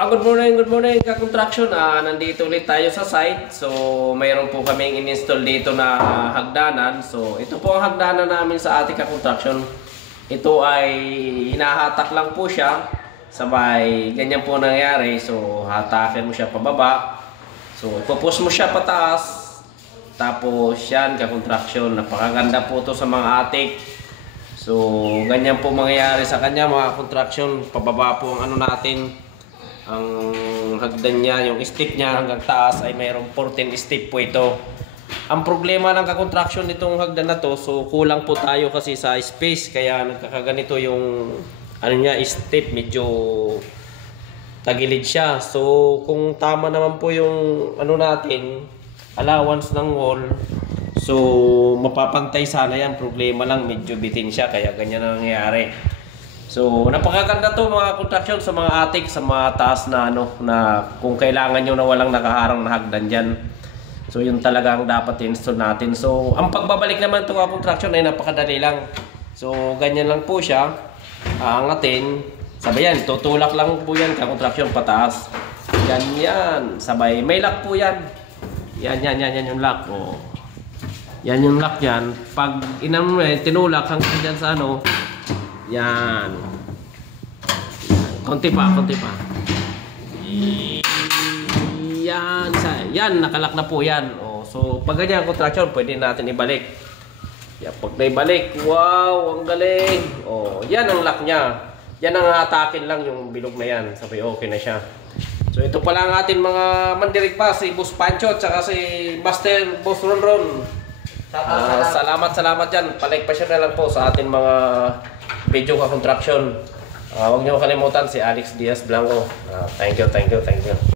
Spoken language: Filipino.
Good morning ka-construction. Nandito ulit tayo sa site. So, mayroon po kaming in-install dito na hagdanan. So, ito po ang hagdanan namin sa ating ka-construction. Ito ay hinahatak lang po siya. Sabay, ganyan po nangyari. So, hatakin mo siya pababa. So, ipupush mo siya pataas. Tapos, yan ka-construction. Napakaganda po ito sa mga atik. So, ganyan po mangyayari sa kanya mga construction. Pababa po ang ano natin. Ang hagdan niya, yung step niya hanggang taas ay mayroong 14 step po ito. Ang problema ng ka-construction nitong hagdan na to, so kulang po tayo kasi sa space. Kaya nagkakaganito yung ano niya, step, medyo tagilid siya. So kung tama naman po yung ano natin, allowance ng wall, so mapapantay sana yan. Problema lang, medyo bitin siya, kaya ganyan ang nangyayari. So napakaganda to mga construction sa mga atik, sa mga taas na ano, na kung kailangan nyo na walang nakaharang na hagdan dyan. So yun talaga ang dapat i-install natin. So ang pagbabalik naman to mga construction ay napakadali lang. So ganyan lang po siya, aangatin, sabay yan, tutulak lang po yan ka-construction pataas. Yan, sabay, may lock po yan. Yan yung lock. Oh. Yan yung lock yan. Pag tinulak hanggang dyan sa ano, yan. Konti pa. Yan, nakalak na po yan. Oh, so pag ganyan construction, pwede natin ibalik. Yan, pag naibalik, wow, ang galing. Oh, yan ang lock niya. Yan ang hatakin lang yung bilog na yan. Sabi, okay na siya. So ito pala ang ating mga mandirig pa, si Boss Pancho at saka si Master Boss Ronron. Salamat dyan. Palike pa siya na lang po sa ating mga video ka-construction. Huwag niyo kalimutan si Alex Diaz Blanco. Thank you.